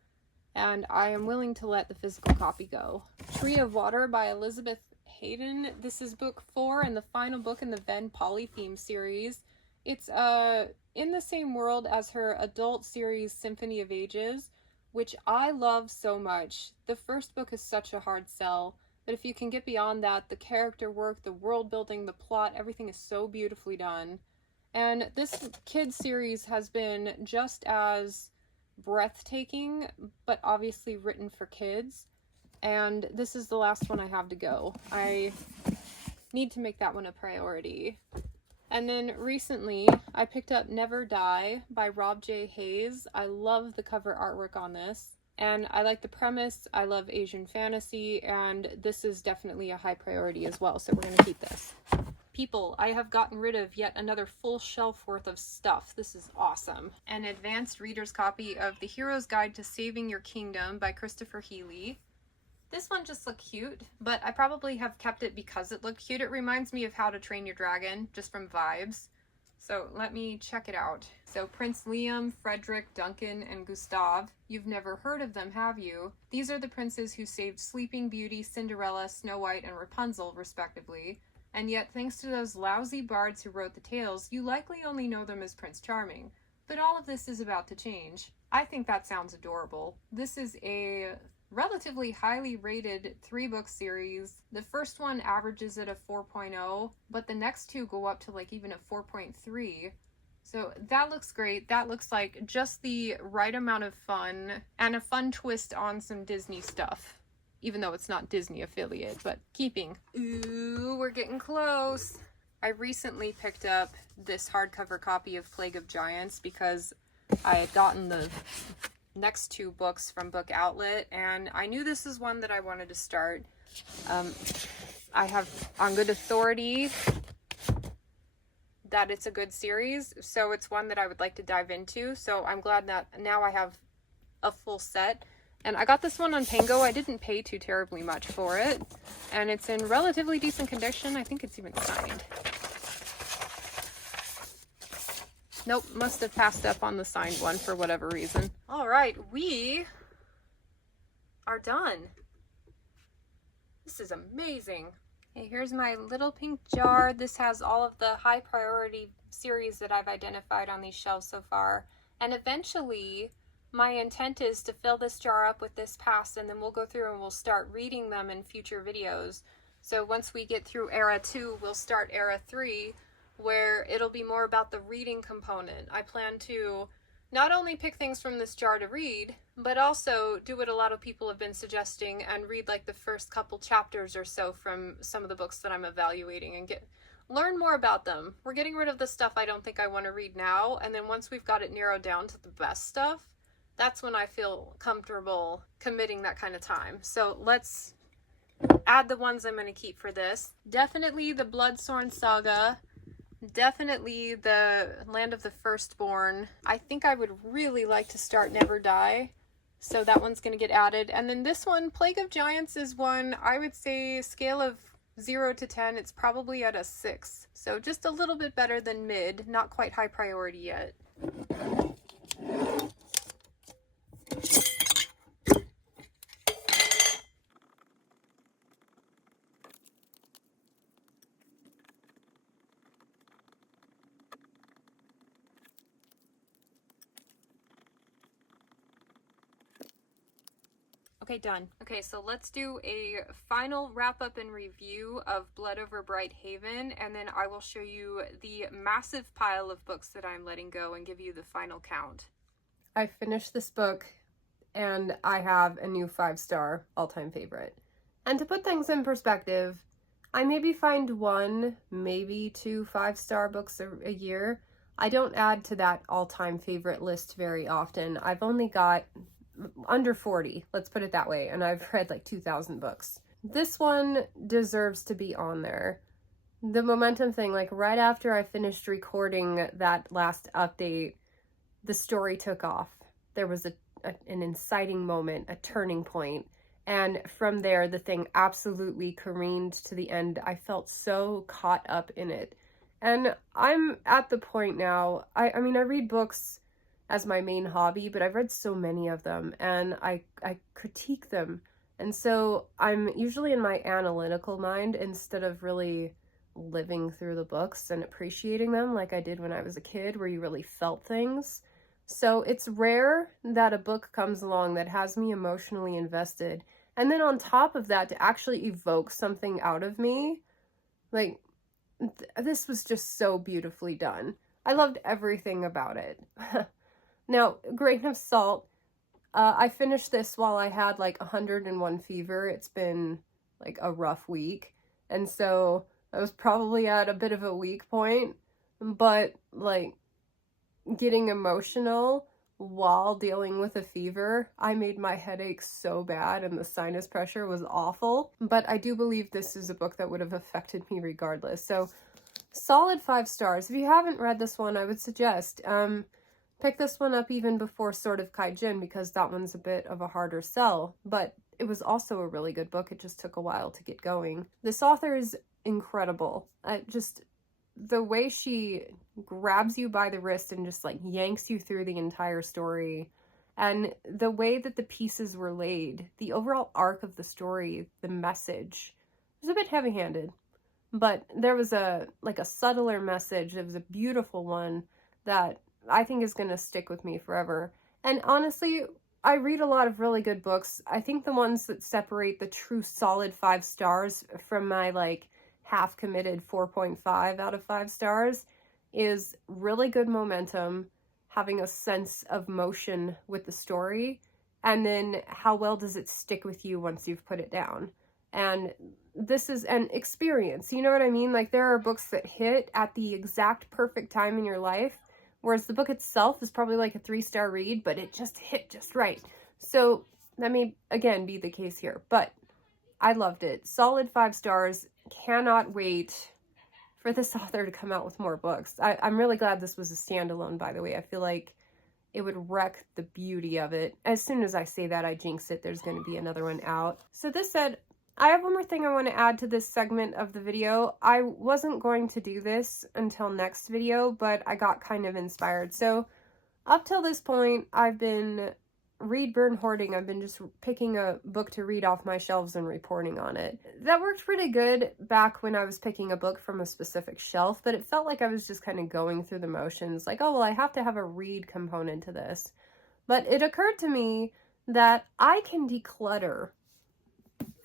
and I am willing to let the physical copy go. Tree of Water by Elizabeth Hayden. This is book 4 and the final book in the Ven Polytheme series. It's in the same world as her adult series Symphony of Ages, which I love so much. The first book is such a hard sell, but if you can get beyond that, the character work, the world building, the plot, everything is so beautifully done. And this kids series has been just as breathtaking, but obviously written for kids. And this is the last one I have to go. I need to make that one a priority. And then recently, I picked up Never Die by Rob J. Hayes. I love the cover artwork on this. And I like the premise. I love Asian fantasy, and this is definitely a high priority as well. So we're going to keep this. People, I have gotten rid of yet another full shelf worth of stuff. This is awesome. An advanced reader's copy of The Hero's Guide to Saving Your Kingdom by Christopher Healy. This one just looked cute, but I probably have kept it because it looked cute. It reminds me of How to Train Your Dragon, just from vibes. So let me check it out. So Prince Liam, Frederick, Duncan, and Gustav. You've never heard of them, have you? These are the princes who saved Sleeping Beauty, Cinderella, Snow White, and Rapunzel, respectively. And yet, thanks to those lousy bards who wrote the tales, you likely only know them as Prince Charming. But all of this is about to change. I think that sounds adorable. This is a relatively highly rated 3-book series. The first one averages at a 4.0, but the next two go up to like even a 4.3. So that looks great. That looks like just the right amount of fun and a fun twist on some Disney stuff. Even though it's not Disney affiliate, but keeping. Ooh, we're getting close. I recently picked up this hardcover copy of Plague of Giants because I had gotten the next 2 books from Book Outlet, and I knew this is one that I wanted to start. I have on good authority that it's a good series, so it's one that I would like to dive into. So I'm glad that now I have a full set. And I got this one on Pango. I didn't pay too terribly much for it, and it's in relatively decent condition. I think it's even signed. Nope, must have passed up on the signed one for whatever reason. All right, we are done. This is amazing. Okay, here's my little pink jar. This has all of the high priority series that I've identified on these shelves so far. And eventually, my intent is to fill this jar up with this past, and then we'll go through and we'll start reading them in future videos. So once we get through era 2, we'll start era 3, where it'll be more about the reading component. I plan to not only pick things from this jar to read, but also do what a lot of people have been suggesting and read like the first couple chapters or so from some of the books that I'm evaluating and learn more about them. We're getting rid of the stuff I don't think I want to read now, and then once we've got it narrowed down to the best stuff, that's when I feel comfortable committing that kind of time. So let's add the ones I'm going to keep for this. Definitely the Bloodsorn Saga. Definitely the Land of the Firstborn. I think I would really like to start Never Die, so that one's going to get added. And then this one, Plague of Giants, is one I would say scale of 0 to 10, it's probably at a 6. So just a little bit better than mid, not quite high priority yet. Okay, done. Okay, so let's do a final wrap up and review of Blood Over Bright Haven, and then I will show you the massive pile of books that I'm letting go and give you the final count. I finished this book and I have a new 5-star all-time favorite. And to put things in perspective, I maybe find 1, maybe 2 5-star books a year. I don't add to that all-time favorite list very often. I've only got under 40, let's put it that way, and I've read like 2,000 books. This one deserves to be on there. The momentum thing, like right after I finished recording that last update, the story took off. There was an inciting moment, a turning point, and from there the thing absolutely careened to the end. I felt so caught up in it, and I'm at the point now, I mean I read books as my main hobby, but I've read so many of them and I critique them. And so I'm usually in my analytical mind instead of really living through the books and appreciating them like I did when I was a kid, where you really felt things. So it's rare that a book comes along that has me emotionally invested. And then on top of that, to actually evoke something out of me, like this was just so beautifully done. I loved everything about it. Now, grain of salt, I finished this while I had like 101 fever. It's been like a rough week. And so I was probably at a bit of a weak point, but like getting emotional while dealing with a fever, I made my headache so bad and the sinus pressure was awful. But I do believe this is a book that would have affected me regardless. So solid 5 stars. If you haven't read this one, I would suggest, pick this one up even before Sword of Kaijin, because that one's a bit of a harder sell, but it was also a really good book. It just took a while to get going. This author is incredible. the way she grabs you by the wrist and just like yanks you through the entire story, and the way that the pieces were laid, the overall arc of the story, the message was a bit heavy-handed, but there was a subtler message. It was a beautiful one that I think is going to stick with me forever. And honestly, I read a lot of really good books. I think the ones that separate the true solid 5 stars from my like half-committed 4.5 out of 5 stars is really good momentum, having a sense of motion with the story, and then how well does it stick with you once you've put it down. And this is an experience, you know what I mean? Like, there are books that hit at the exact perfect time in your life, whereas the book itself is probably like a 3-star read, but it just hit just right. So that may, again, be the case here, but I loved it. Solid 5 stars. Cannot wait for this author to come out with more books. I'm really glad this was a standalone, by the way. I feel like it would wreck the beauty of it. As soon as I say that, I jinx it. There's going to be another one out. So this said, I have one more thing I want to add to this segment of the video. I wasn't going to do this until next video, but I got kind of inspired. So up till this point, I've been read, burn, hoarding. I've been just picking a book to read off my shelves and reporting on it. That worked pretty good back when I was picking a book from a specific shelf, but it felt like I was just kind of going through the motions, like, oh, well, I have to have a read component to this. But it occurred to me that I can declutter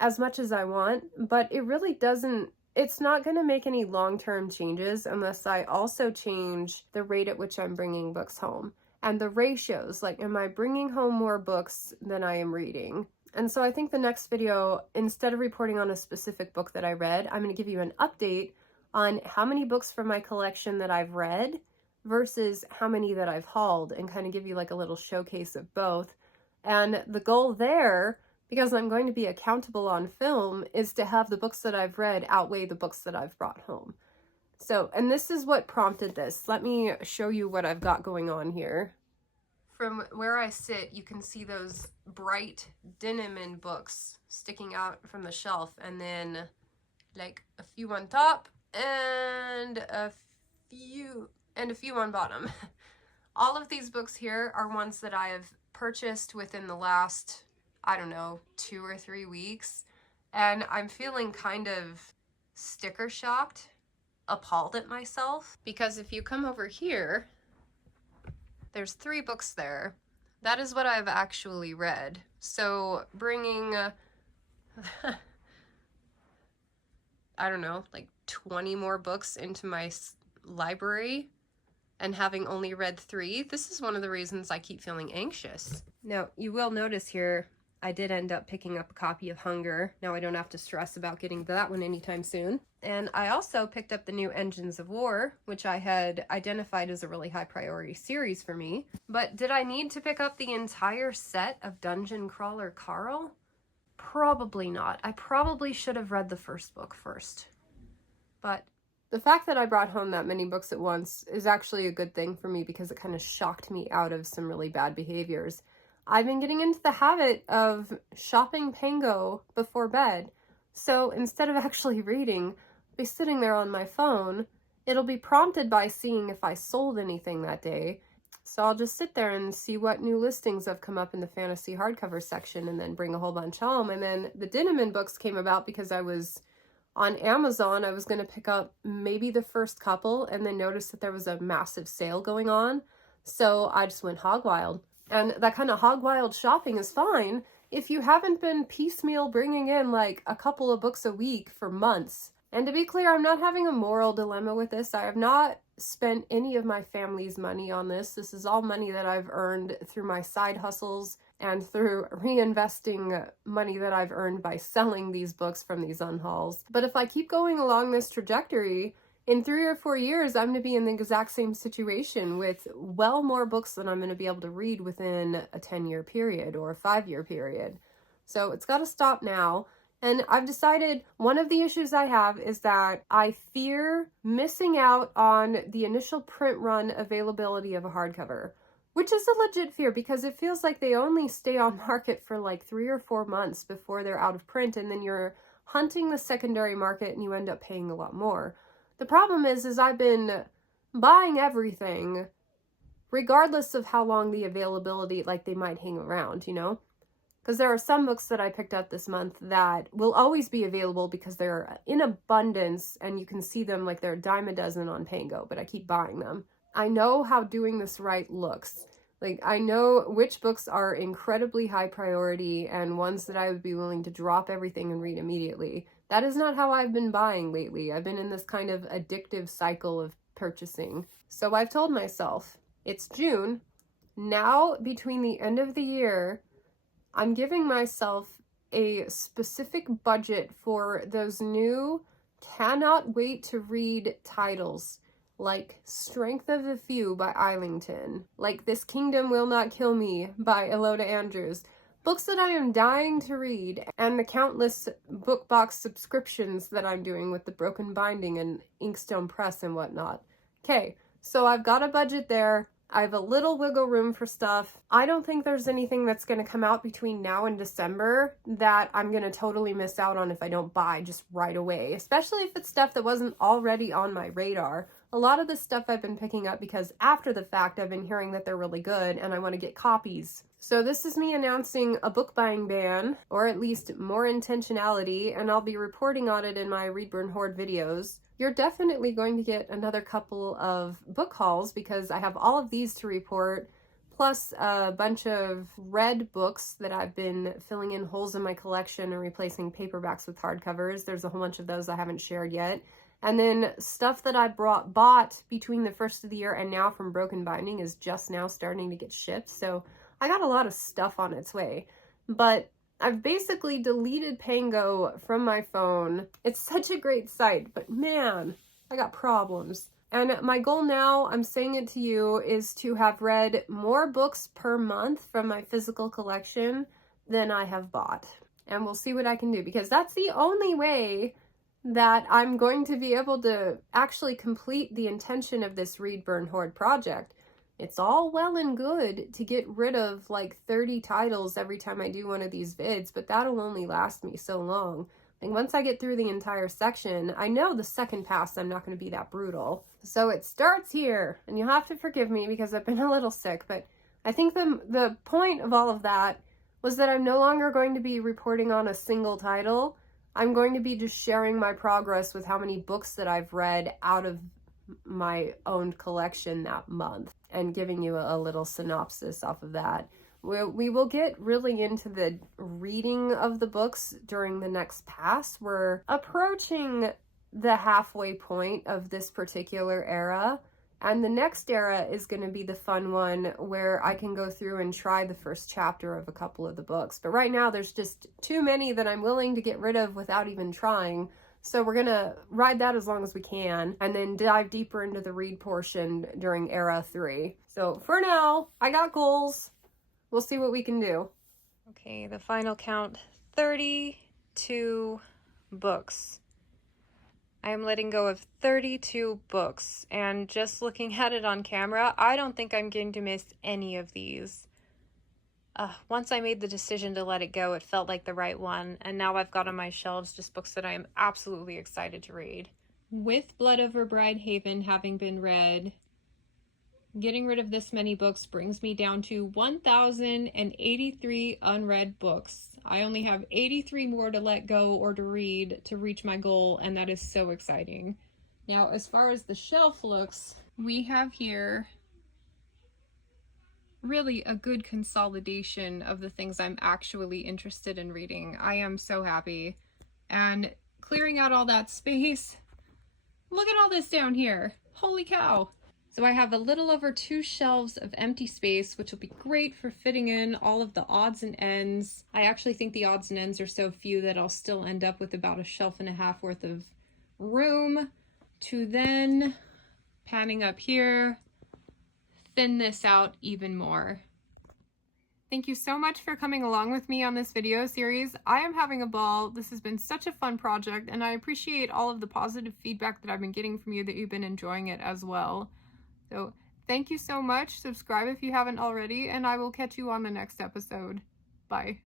as much as I want, but it really doesn't, it's not going to make any long-term changes unless I also change the rate at which I'm bringing books home. And the ratios, like, am I bringing home more books than I am reading? And so I think the next video, instead of reporting on a specific book that I read, I'm going to give you an update on how many books from my collection that I've read versus how many that I've hauled, and kind of give you like a little showcase of both. And the goal there, because I'm going to be accountable on film, is to have the books that I've read outweigh the books that I've brought home. So, and this is what prompted this. Let me show you what I've got going on here. From where I sit, you can see those bright denim books sticking out from the shelf, and then like a few on top and a few on bottom. All of these books here are ones that I have purchased within the last, I don't know, 2 or 3 weeks, and I'm feeling kind of sticker shocked, appalled at myself, because if you come over here, there's 3 books there. That is what I've actually read. So bringing, I don't know, like 20 more books into my library and having only read 3, this is one of the reasons I keep feeling anxious. Now, you will notice here, I did end up picking up a copy of Hunger. Now I don't have to stress about getting that one anytime soon. And I also picked up the new Engines of War, which I had identified as a really high priority series for me. But did I need to pick up the entire set of Dungeon Crawler Carl? Probably not. I probably should have read the first book first. But the fact that I brought home that many books at once is actually a good thing for me, because it kind of shocked me out of some really bad behaviors. I've been getting into the habit of shopping Pango before bed. So instead of actually reading, I'll be sitting there on my phone. It'll be prompted by seeing if I sold anything that day. So I'll just sit there and see what new listings have come up in the fantasy hardcover section, and then bring a whole bunch home. And then the Dinniman books came about because I was on Amazon. I was going to pick up maybe the first couple, and then noticed that there was a massive sale going on. So I just went hog wild. And that kind of hog wild shopping is fine if you haven't been piecemeal bringing in like a couple of books a week for months. And to be clear, I'm not having a moral dilemma with this. I have not spent any of my family's money on this. This is all money that I've earned through my side hustles and through reinvesting money that I've earned by selling these books from these unhauls. But if I keep going along this trajectory, in 3 or 4 years, I'm going to be in the exact same situation with well more books than I'm going to be able to read within a 10-year period or a 5-year period. So it's got to stop now. And I've decided one of the issues I have is that I fear missing out on the initial print run availability of a hardcover, which is a legit fear, because it feels like they only stay on market for like 3 or 4 months before they're out of print, and then you're hunting the secondary market and you end up paying a lot more. The problem is I've been buying everything regardless of how long the availability, like they might hang around, you know? Because there are some books that I picked up this month that will always be available because they're in abundance and you can see them like they're a dime a dozen on Pango, but I keep buying them. I know how doing this right looks. Like, I know which books are incredibly high priority and ones that I would be willing to drop everything and read immediately. That is not how I've been buying lately. I've been in this kind of addictive cycle of purchasing. So I've told myself, it's June. Now, between the end of the year, I'm giving myself a specific budget for those new cannot wait to read titles, like Strength of the Few by Eilington, like This Kingdom Will Not Kill Me by Eloda Andrews, books that I am dying to read, and the countless book box subscriptions that I'm doing with the Broken Binding and Inkstone Press and whatnot. Okay, so I've got a budget there. I have a little wiggle room for stuff. I don't think there's anything that's going to come out between now and December that I'm going to totally miss out on if I don't buy just right away, especially if it's stuff that wasn't already on my radar. A lot of this stuff I've been picking up because after the fact I've been hearing that they're really good and I want to get copies. So this is me announcing a book buying ban, or at least more intentionality, and I'll be reporting on it in my Read, Burn, Hoard videos. You're definitely going to get another couple of book hauls because I have all of these to report, plus a bunch of read books that I've been filling in holes in my collection and replacing paperbacks with hardcovers. There's a whole bunch of those I haven't shared yet. And then stuff that I bought between the first of the year and now from Broken Binding is just now starting to get shipped. So I got a lot of stuff on its way. But I've basically deleted Pango from my phone. It's such a great site, but man, I got problems. And my goal now, I'm saying it to you, is to have read more books per month from my physical collection than I have bought. And we'll see what I can do, because that's the only way that I'm going to be able to actually complete the intention of this Read, Burn, Hoard project. It's all well and good to get rid of like 30 titles every time I do one of these vids, but that'll only last me so long. And once I get through the entire section, I know the second pass I'm not going to be that brutal. So it starts here, and you'll have to forgive me because I've been a little sick, but I think the point of all of that was that I'm no longer going to be reporting on a single title. I'm going to be just sharing my progress with how many books that I've read out of my own collection that month and giving you a little synopsis off of that. We will get really into the reading of the books during the next pass. We're approaching the halfway point of this particular era, and the next era is going to be the fun one where I can go through and try the first chapter of a couple of the books. But right now there's just too many that I'm willing to get rid of without even trying. So we're going to ride that as long as we can and then dive deeper into the read portion during Era 3. So for now, I got goals. We'll see what we can do. Okay, the final count, 32 books. I am letting go of 32 books, and just looking at it on camera, I don't think I'm going to miss any of these. Once I made the decision to let it go, it felt like the right one, and now I've got on my shelves just books that I am absolutely excited to read. With Blood Over Bridehaven having been read, getting rid of this many books brings me down to 1,083 unread books. I only have 83 more to let go or to read to reach my goal, and that is so exciting. Now, as far as the shelf looks, we have here really a good consolidation of the things I'm actually interested in reading. I am so happy. And clearing out all that space, look at all this down here. Holy cow. So I have a little over 2 shelves of empty space, which will be great for fitting in all of the odds and ends. I actually think the odds and ends are so few that I'll still end up with about a shelf and a half worth of room to then, panning up here, thin this out even more. Thank you so much for coming along with me on this video series. I am having a ball. This has been such a fun project, and I appreciate all of the positive feedback that I've been getting from you, that you've been enjoying it as well. So thank you so much. Subscribe if you haven't already, and I will catch you on the next episode. Bye.